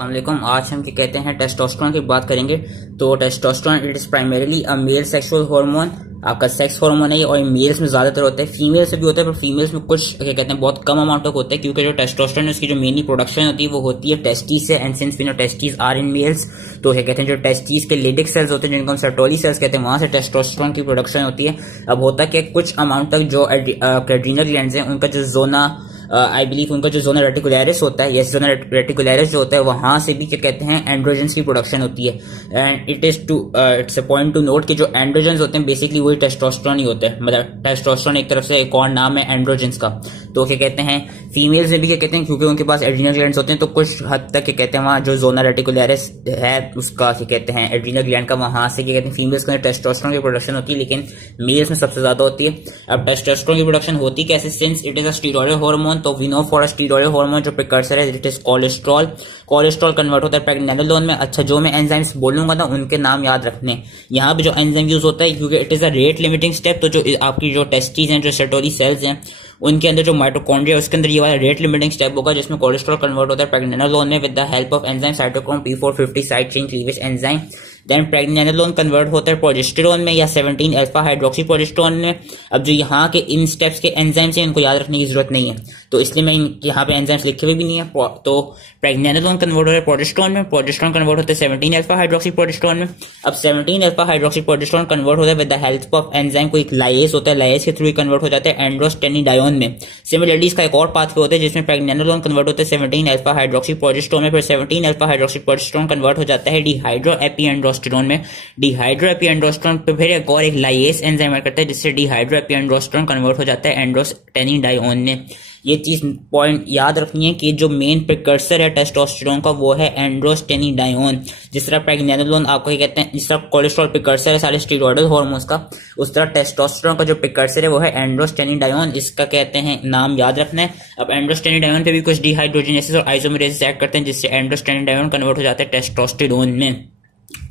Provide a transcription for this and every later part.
अस्सलाम वालेकुम। आज हम क्या कहते हैं टेस्टोस्टेरोन की बात करेंगे। तो testosterone it is primarily a male sexual hormone, आपका सेक्स हार्मोन है ये, और मेल्स में ज्यादातर होता है, फीमेल्स में भी होता है, पर फीमेल्स में कुछ क्या कहते हैं बहुत कम अमाउंट तक होता है, क्योंकि जो टेस्टोस्टेरोन है उसकी जो मेनली प्रोडक्शन होती है वो होती है टेस्टिस से, and since we know testis are in males, तो क्या कहते हैं जो टेस्टिस के लेडिक सेल्स होते हैं जिनको हम सर्टोली सेल्स कहते हैं, वहां से टेस्टोस्टेरोन की प्रोडक्शन होती है। अब होता है कि कुछ अमाउंट तक जो एड्रीनल ग्लैंड्स हैं उनका जो जोना आई बिलीव उनका जो जोना रेटिकुलरिस होता है, यस जोना रेटिकुलरिस जो होता है वहां से भी क्या कहते हैं एंड्रोजन्स की प्रोडक्शन होती है। And it's a point two note कि जो एंड्रोजन्स होते हैं बेसिकली वही टेस्टोस्टेरोन ही होते हैं, मतलब टेस्टोस्टेरोन एक तरफ से एक और नाम है एंड्रोजन्स का। तो क्या कहते हैं फीमेल्स में भी क्या कहते हैं क्योंकि उनके पास एड्रीनल ग्लैंड्स होते हैं, तो कुछ हद तक क्या कहते हैं वहां जो जोना रेटिकुलरिस है उसका क्या कहते हैं एड्रीनल ग्लैंड का, वहां से क्या कहते हैं फीमेल्स के टेस्टोस्टेरोन की प्रोडक्शन होती है, लेकिन मेल्स में सबसे ज्यादा होती है। अब टेस्टोस्टेरोन की प्रोडक्शन होती कैसे, since it is a steroidal hormone, तो we know for steroidal hormone जो प्रिकर्सर है it is cholesterol. Cholesterol convert होता है प्रेग्नेनोलोन में। अच्छा, जो मैं एंजाइम्स बोलूंगा ना उनके नाम याद रखने, यहाँ पे जो एंजाइम यूज होता है क्योंकि it is a rate limiting step, तो जो आपकी जो टेस्टिस हैं जो सर्टोली सेल्स हैं उनके अंदर जो माइटोकॉन्ड्रिया उसके अंदर ये वाला रेट लिमिटिंग स्टेप होगा जिसमें कोलेस्ट्रॉल कन्वर्ट होता है प्रेग्नेनोलोन में with the help of enzyme cytochrome P450 side chain cleavage enzyme. Then pregnenolone convert होता है प्रोजेस्टेरोन में या 17 अल्फा हाइड्रोक्सी प्रोजेस्टेरोन में। अब जो यहाँ के इन स्टेप्स के एंजाइम्स हैं इनको याद रखने की जरूरत नहीं है, तो इसलिए मैं यहाँ पे एंजाइम्स लिखे हुए भी नहीं है। तो प्रेग्नेनोलोन कन्वर्ट होता है प्रोजेस्टेरोन में, प्रोजेस्टेरोन कन्वर्ट होता है 17 अल्फा हाइड्रोक्सी प्रोजेस्टेरोन में। अब 17 अल्फा हाइड्रोक्सी प्रोजेस्टेरोन कन्वर्ट होता है with the help of enzyme, कोई लाइएस होता है, लाइएस के थ्रू ही कन्वर्ट हो जाता है एंड्रोस्टेनिडायोन में। सिमिलरली इसका एक और पाथवे होता है जिसमें प्रेग्नेनोलोन कन्वर्ट होता है 17 अल्फा हाइड्रोक्सी प्रोजेस्टेरोन में, फिर 17 अल्फा हाइड्रोक्सी प्रोजेस्टेरोन कन्वर्ट हो जाता है डिहाइड्रो एपिएंड्रोस्टेरोन में। डिहाइड्रो एपिएंड्रोस्टेरोन पे फिर एक और एक लाइएस एंजाइम ऐड करता है जिससे डिहाइड्रो एपिएंड्रोस्टेरोन कन्वर्ट हो जाता है एंड्रोस्टेनिडायोन में। ये चीज पॉइंट याद रखनी है कि जो मेन प्रिकर्सर है टेस्टोस्टेरोन का वो है एंड्रोस्टेनिडायोन। जिस तरह प्रेग्नेनोलोन आपको कहते हैं, जिस तरह कोलेस्ट्रॉल प्रिकर्सर है सारे स्टीरॉयडल हार्मोन्स का, उस तरह टेस्टोस्टेरोन का जो प्रिकर्सर है वो है एंड्रोस्टेनिडायोन। इसका कहते हैं नाम याद रखना है। अब एंड्रोस्टेनिडायोन पे भी कुछ डिहाइड्रोजिनेसिस और आइसोमेरेसिस ऐड करते हैं जिससे एंड्रोस्टेनिडायोन कन्वर्ट हो जाता है टेस्टोस्टेरोन में।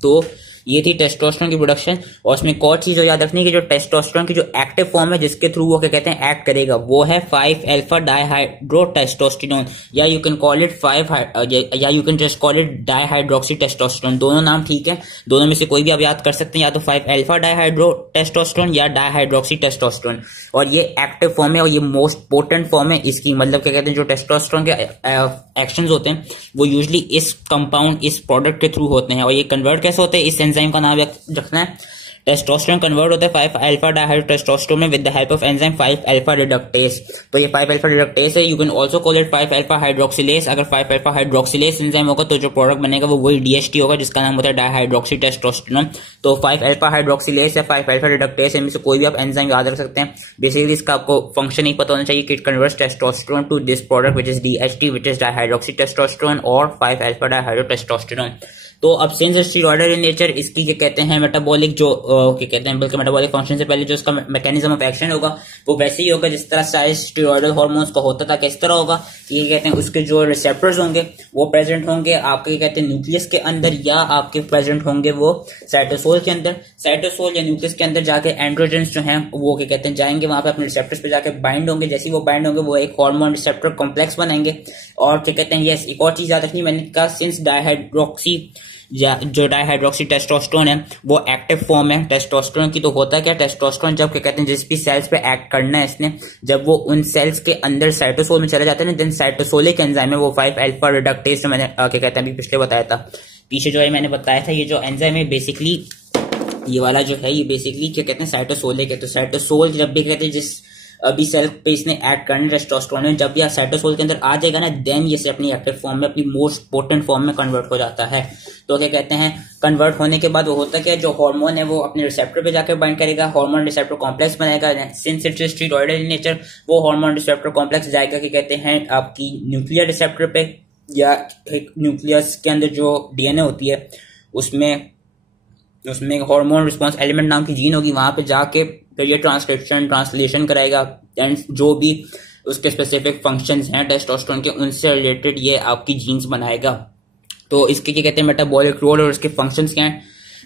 तो ये थी टेस्टोस्टेरोन की प्रोडक्शन। और उसमें एक और चीज जो याद रखनी है कि जो टेस्टोस्टेरोन की जो एक्टिव फॉर्म है जिसके थ्रू वो क्या कहते हैं एक्ट करेगा वो है 5 अल्फा डाइहाइड्रोटेस्टोस्टेरोन, या यू कैन कॉल इट या you can just call it dihydroxy testosterone. दोनों नाम ठीक है, दोनों में से कोई भी आप याद कर सकते हैं, या तो 5 अल्फा डाइहाइड्रोटेस्टोस्टेरोन या डाइहाइड्रोक्सी टेस्टोस्टेरोन। और ये एक्टिव फॉर्म है और ये मोस्ट पोटेंट फॉर्म है इसकी, मतलब क्या कहते हैं जो टेस्टोस्टेरोन के एक्शंस होते हैं वो यूजुअली इस कंपाउंड इस प्रोडक्ट के थ्रू होते हैं। और ये कन्वर्ट कैसे होते हैं, इस एंजाइम का नाम रखना है। टेस्टोस्टेरोन कन्वर्ट होता है 5 अल्फा डाइहाइड्रोटेस्टोस्टेरोन में with the help of enzyme 5 alpha reductase. तो ये 5 अल्फा रिडक्टेस है, you can also call it 5 alpha hydroxylase. अगर 5 अल्फा हाइड्रोक्सिलेस एंजाइम होगा तो जो प्रोडक्ट बनेगा वो वही DHT होगा जिसका नाम होता है डाइहाइड्रोक्सी टेस्टोस्टेरोन। तो 5 अल्फा हाइड्रोक्सिलेस या 5 अल्फा रिडक्टेस इनमें से कोई भी आप एंजाइम याद रख सकते हैं। बेसिकली इसका आपको फंक्शन नहीं पता होना चाहिए कि it converts testosterone to this product which is DHT which is dihydroxy testosterone और 5 अल्फा डाइहाइड्रोटेस्टोस्टेरोन। तो अब सिंस स्टीरॉयडल इन नेचर इसकी क्या कहते हैं मेटाबॉलिक जो क्या कहते हैं बल्कि मेटाबॉलिक फंक्शन से पहले जो इसका मैकेनिज्म ऑफ एक्शन होगा वो वैसे ही होगा जिस तरह सारे स्टीरॉयडल हार्मोन्स का होता था। किस तरह होगा कि ये कहते हैं उसके जो रिसेप्टर्स होंगे वो प्रेजेंट होंगे आपके कहते हैं न्यूक्लियस के अंदर, या आपके प्रेजेंट होंगे वो साइटोसोल के अंदर। साइटोसोल या न्यूक्लियस के अंदर जाके एंड्रोजन्स जो हैं वो क्या कहते हैं जाएंगे वहां पे अपने रिसेप्टर्स पे जाके बाइंड होंगे। जैसे वो बाइंड होंगे वो एक हार्मोन रिसेप्टर कॉम्प्लेक्स बनाएंगे। और क्या कहते हैं यस एक और चीज याद रखनी, मैंने कहा सिंस डाइहाइड्रोक्सी या जो डाइहाइड्रोक्सी टेस्टोस्टेरोन है वो एक्टिव फॉर्म है टेस्टोस्टेरोन की, तो होता क्या टेस्टोस्टेरोन जब क्या कहते हैं जिस भी सेल्स पे एक्ट करना है इसने, जब वो उन सेल्स के अंदर साइटोसोल में चले जाते हैं देन साइटोसोलिक एंजाइम है वो 5 अल्फा रिडक्टेस जो मैंने क्या कहते हैं अभी पिछले बताया था, पीछे जो है मैंने बताया था, ये जो एंजाइम है बेसिकली ये वाला जो है ये बेसिकली क्या कहते हैं साइटोसोलिक है। तो साइटोसोल जब भी कहते हैं जिस अभी सेल पे इसने ऐड करना टेस्टोस्टेरोन में, जब यह साइटोसोल के अंदर आ जाएगा ना देन ये से अपनी एक्टिव फॉर्म में अपनी मोस्ट पोटेंट फॉर्म में कन्वर्ट हो जाता है। तो क्या कहते हैं कन्वर्ट होने के बाद वो होता क्या है जो हार्मोन है वो अपने रिसेप्टर पे जाकर बाइंड करेगा, हार्मोन रिसेप्टर कॉम्प्लेक्स बनाएगा। Since it is steroidal in nature वो हार्मोन रिसेप्टर कॉम्प्लेक्स जाएगा कि कहते हैं आपकी न्यूक्लियर रिसेप्टर पे, या एक न्यूक्लियस के अंदर जो DNA होती है उसमें हार्मोन रिस्पॉन्स एलिमेंट नाम की जीन होगी, वहां पे जाके फिर ये ट्रांसलेशन कराएगा एंड जो भी उसके स्पेसिफिक फंक्शंस हैं टेस्टोस्टेरोन के उनसे रिलेटेड ये आपकी जीन्स बनाएगा। तो इसके क्या कहते हैं मेटाबॉलिक रोल और इसके फंक्शंस क्या हैं।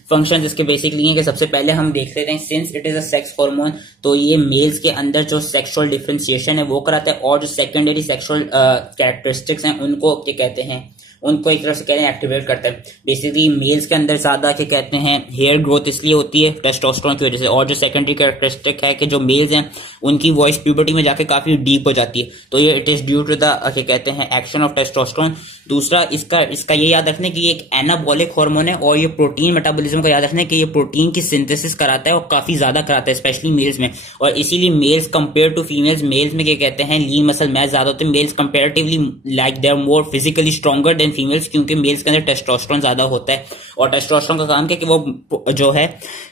फंक्शन इसके बेसिकली हैं कि सबसे पहले हम देख लेते हैं since it is a sex hormone तो ये मेल्स के अंदर जो सेक्सुअल डिफरेंशिएशन है वो कराता है, और जो सेकेंडरी सेक्सुअल कैरेक्टरिस्टिक्स हैं उनको क्या कहते हैं उनको एक तरह से कहते हैं एक्टिवेट करता है। बेसिकली मेल्स के अंदर ज्यादा क्या कहते हैं हेयर ग्रोथ इसलिए होती है टेस्टोस्टेरोन की वजह से, और जो सेकेंडरी कैरेक्टरिस्टिक है कि जो मेल्स हैं उनकी वॉइस प्यूबर्टी में जाके काफी डीप हो जाती है, तो ये it is due to the क्या कहते हैं एक्शन ऑफ टेस्टोस्टेरोन। दूसरा इसका ये याद रखने की एक एनाबॉलिक हार्मोन है, और ये प्रोटीन मेटाबॉलिज्म का याद रखने कि ये प्रोटीन की सिंथेसिस कराता है और काफी ज्यादा कराता है स्पेशली मेल्स में, और इसीलिए males compare to females, males में क्या कहते हैं लीन मसल मैच ज्यादा होते हैं, males comparatively like they are more physically stronger than females, क्योंकि मेल्स के अंदर टेस्टोस्टेरोन ज्यादा होता है। और टेस्टोस्टेरोन का काम क्या है कि वो जो है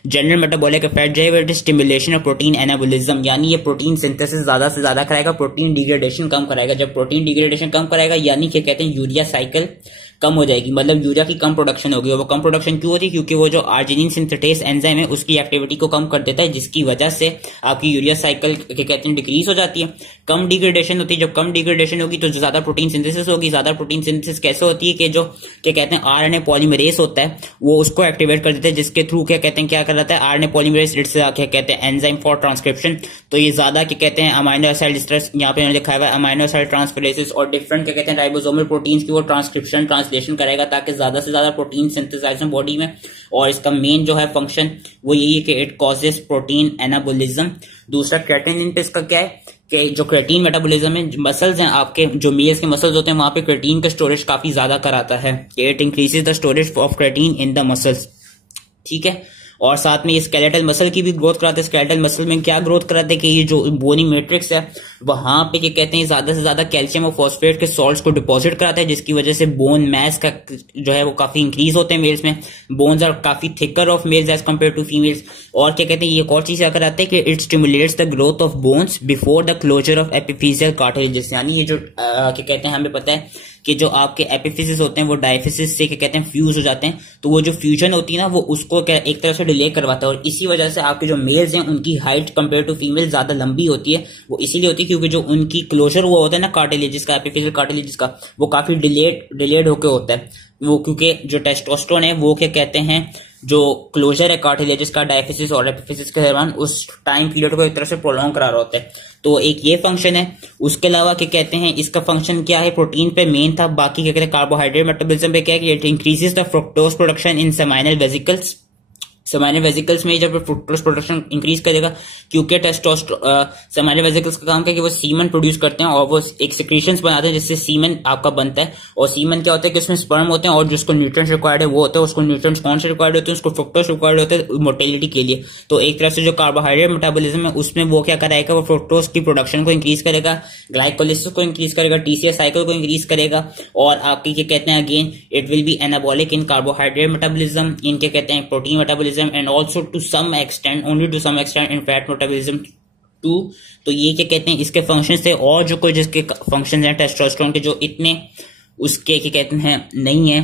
जनरल मेटाबॉलिक इफेक्ट जो है स्टिमुलेशन ऑफ प्रोटीन एनाबॉलिज्म, यानी ये प्रोटीन सिंथेसिस ज्यादा से ज्यादा कराएगा, प्रोटीन डिग्रेडेशन कम कराएगा। जब प्रोटीन डिग्रेडेशन कम कराएगा यानी क्या कहते हैं यूरिया साइकिल कम हो जाएगी, मतलब यूरिया की कम प्रोडक्शन होगी। और वो कम प्रोडक्शन क्यों होती है? क्योंकि वो जो आर्जिनिन सिंथेटेस एंजाइम है उसकी एक्टिविटी को कम कर देता है, जिसकी वजह से आपकी यूरिया साइकिल क्या कहते हैं डिक्रीज हो जाती है, कम डिग्रेडेशन होती है। जब कम डिग्रेडेशन होगी तो जो ज्यादा प्रोटीन सिंथेसिस होगी। ज्यादा प्रोटीन सिंथेसिस कैसे होती है कि जो क्या कहते हैं आरएनए पॉलीमरेज होता है वो उसको एक्टिवेट कर देता है, जिसके थ्रू क्या कहते हैं क्या कर रहा है आरएनए पॉलीमरेज इट्स क्या कहते हैं एंजाइम फॉर ट्रांसक्रिप्शन। तो ये ज्यादा क्या कहते हैं अमाइनो एसिड स्ट्रेस यहाँ पे लिखा हुआ है अमाइनो एसिड ट्रांसफरेसेस और डिफरेंट क्या कहते हैं राइबोसोमल प्रोटीन्स की वो ट्रांसक्रिप्शन ट्रांसलेशन करेगा ताकि ज्यादा से ज्यादा प्रोटीन सिंथेसाइज बॉडी में। और इसका मेन जो है फंक्शन वो यही है कि इट कॉजेस प्रोटीन एनाबोलिज्म। दूसरा क्रेटिनिन पे इसका क्या है कि जो क्रेटीन मेटाबॉलिज्म है, मसल्स हैं आपके जो मेल्स के मसल्स होते हैं वहां पे क्रेटीन का स्टोरेज काफी ज्यादा कराता है, it increases the storage of creatine in the muscles. ठीक है, और साथ में स्केलेटल मसल की भी ग्रोथ कराते हैं। स्केलेटल मसल में क्या ग्रोथ कराते हैं कि ये जो बोनी मैट्रिक्स है वहां पे क्या कहते हैं ज्यादा से ज्यादा कैल्शियम और फॉस्फेट के सॉल्ट्स को डिपॉजिट कराता है, जिसकी वजह से बोन मैस का जो है वो काफी इंक्रीज होते हैं मेल्स में। बोन्स आर काफी thicker of males as compare to females. और क्या कहते हैं ये एक और चीज क्या कराते हैं कि it stimulates the growth of bones before the closure of epiphyseal cartilages, यानी ये जो क्या कहते हैं हमें पता है कि जो आपके एपिफिसिस होते हैं वो डायफिसिस से क्या कहते हैं फ्यूज हो जाते हैं, तो वो जो फ्यूजन होती है ना वो उसको क्या एक तरह से डिले करवाता है, और इसी वजह से आपके जो मेल्स हैं उनकी हाइट कंपेयर टू फीमेल ज्यादा लंबी होती है। वो इसीलिए होती है क्योंकि जो उनकी क्लोजर हुआ होता है ना कार्टिलेजेस का, एपिफिशियल कार्टिलेजेस का, वो काफी डिलेड होकर होता है वो, क्योंकि जो टेस्टोस्टेरोन है वो क्या कहते हैं जो क्लोजर है कार्टिलेजेस का डायफिसिस और एपिफिसिस के दरमियान उस टाइम पीरियड को एक तरह से प्रोलॉन्ग करा रहा होता है। तो एक ये फंक्शन है। उसके अलावा क्या कहते हैं इसका फंक्शन क्या है, प्रोटीन पे मेन था, बाकी क्या कहते हैं कार्बोहाइड्रेट मेटाबॉलिज्म पे क्या है कि it increases the fructose production in seminal vesicles. Seminal vesicles में जब फ्रुक्टोज प्रोडक्शन इंक्रीज करेगा, क्योंकि सेमाइनल वेसिकल्स का काम क्या है कि वो सीमन प्रोड्यूस करते हैं और वो एक सिक्रीशंस बनाते हैं जिससे सीमन आपका बनता है। और सीमन क्या होता है कि उसमें स्पर्म होते हैं और जिसको न्यूट्रिएंट्स रिक्वायर्ड है वो होता है, उसको न्यूट्रिएंट्स कौन से रिक्वायर्ड होते हैं, उसको फ्रुक्टोज रिक्वायर्ड होते हैं मोटिलिटी के लिए। तो एक तरह से जो कार्बोहाइड्रेट मेटाबॉलिज्म है उसमें वो क्या कराएगा, वो फ्रुक्टोज की प्रोडक्शन को इंक्रीज करेगा, ग्लाइकोलिसिस को इंक्रीज करेगा, टीसीएस साइकिल को इंक्रीज करेगा, और आपकी क्या कहते हैं again it will be anabolic in carbohydrate metabolism, in क्या कहते हैं protein metabolism, and also to some extent only to some extent in fat metabolism too. तो ये क्या कहते हैं इसके फंक्शन से, और जो कोई जिसके फंक्शन हैं टेस्टोस्टेरोन के जो इतने उसके क्या कहते हैं नहीं है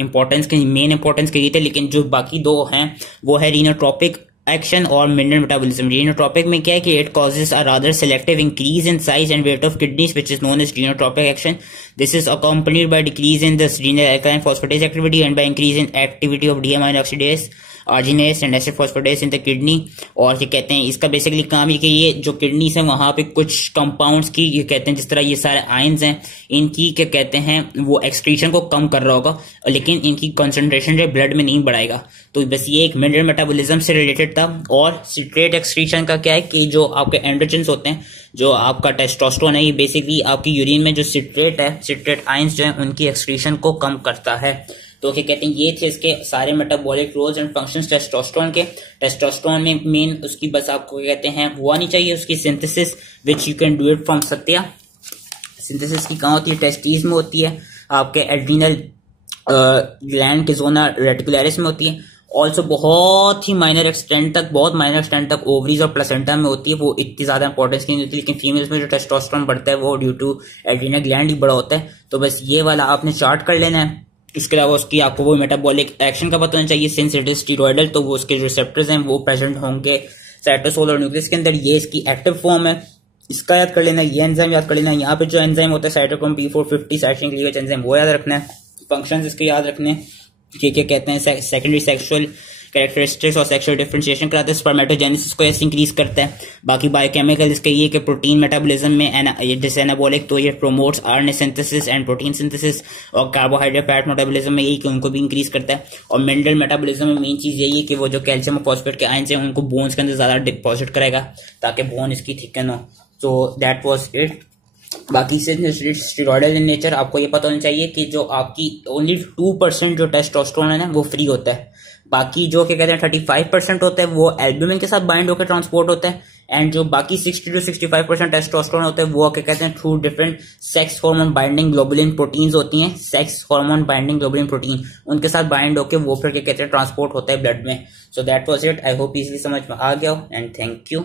इंपॉर्टेंस के, मेन इंपॉर्टेंस के लिए थे, लेकिन जो बाकी दो हैं वो है रीनोट्रोपिक एक्शन और मिनरल मेटाबॉलिज्म। रीनोट्रोपिक में क्या है कि it causes a rather selective increase in size and weight of kidneys which is known as renotropic action. This is accompanied by decrease in the renal alkaline phosphatase activity and by increase in activity of D-amino oxidase, arginase and acid phosphatase in the kidney। और ये कहते हैं इसका basically काम ये कि ये जो किडनीज है वहां पे कुछ कंपाउंड्स की ये कहते हैं जिस तरह ये सारे आयंस हैं इनकी क्या कहते हैं वो एक्सक्रीशन को कम कर रहा होगा, लेकिन इनकी कंसंट्रेशन जो ब्लड में नहीं बढ़ाएगा। तो बस ये एक मिनरल मेटाबॉलिज्म से रिलेटेड था। और सिट्रेट एक्सक्रीशन का क्या है कि जो आपके एंड्रोजन्स होते हैं, जो आपका टेस्टोस्टेरोन है, ये बेसिकली आपकी यूरिन में जो सिट्रेट है, सिट्रेट आयंस जो है उनकी एक्सक्रीशन को कम करता है। तो क्या कहते हैं ये थे इसके सारे metabolic roles and functions testosterone के। टेस्टोस्टेरोन में मेन उसकी बस आपको क्या कहते हैं वो आनी चाहिए उसकी synthesis which you can do it from Satya. Synthesis की कहाँ होती है, टेस्टिस में होती है, आपके एड्रीनल ग्लैंड के जोना रेटिकुलरिस में होती है, ऑल्सो बहुत ही माइनर एक्सटेंट तक, बहुत माइनर एक्सटेंट तक ओवरीज और प्लेसेंटा में होती है। वो इतनी ज्यादा इंपॉर्टेंस नहीं होती, लेकिन फीमेल्स में जो टेस्टोस्टेरोन बढ़ता है वो ड्यू टू एड्रीनल ग्लैंड ही बड़ा होता है। तो बस ये वाला आपने चार्ट कर लेना है। इसके अलावा उसकी आपको वो मेटाबॉलिक एक्शन का पता होना चाहिए, सिंस इट इज स्टीरॉयडल तो वो उसके जो रिसेप्टर्स हैं वो प्रेजेंट होंगे साइटोसोल और न्यूक्लियस के अंदर। ये इसकी एक्टिव फॉर्म है, इसका याद कर लेना, ये एंजाइम याद कर लेना। यहाँ पे जो एंजाइम होता है cytochrome P450 cytosine cleavage enzyme वो याद रखना है, फंक्शंस इसके याद रखने हैं। क्या कहते हैं सेकेंडरी सेक्सुअल कैरेक्टरिस्टिक्स और सेक्सुअल डिफरेंशिएशन कराता है, स्पर्मेटोजेनेसिस को ऐसे इंक्रीज करता है। बाकी बायोकेमिकल इसके ये कि प्रोटीन मेटाबॉलिज्म में जैसे एनाबॉलिक तो ये promotes RNA synthesis and protein synthesis, और कार्बोहाइड्रेट फैट मेटाबॉलिज्म में यही कि उनको भी इंक्रीज करता है। और मिनरल मेटाबॉलिज्म में मेन चीज यही है कि वो जो कैल्शियम और फॉस्फेट के आयंस हैं उनको बोन्स के अंदर ज्यादा डिपॉजिट करेगा ताकि बोन इसकी थिकन हो। So that was it. बाकी से स्टेरॉयडल इन नेचर आपको ये पता होना चाहिए कि जो आपकी ओनली 2% जो टेस्टोस्टेरोन है ना वो फ्री होता है, बाकी जो क्या कहते हैं 35% होता है वो एल्ब्यूमिन के साथ बाइंड होकर ट्रांसपोर्ट होता है, एंड जो बाकी 60 to 65% टेस्टोस्टेरोन होता है वो क्या कहते हैं through different sex hormone binding globulin proteins होती हैं, sex hormone binding globulin protein उनके साथ बाइंड होकर वो फिर क्या कहते हैं ट्रांसपोर्ट होता है ब्लड में। So that was it. I hope easily समझ में आ गया हो एंड थैंक यू।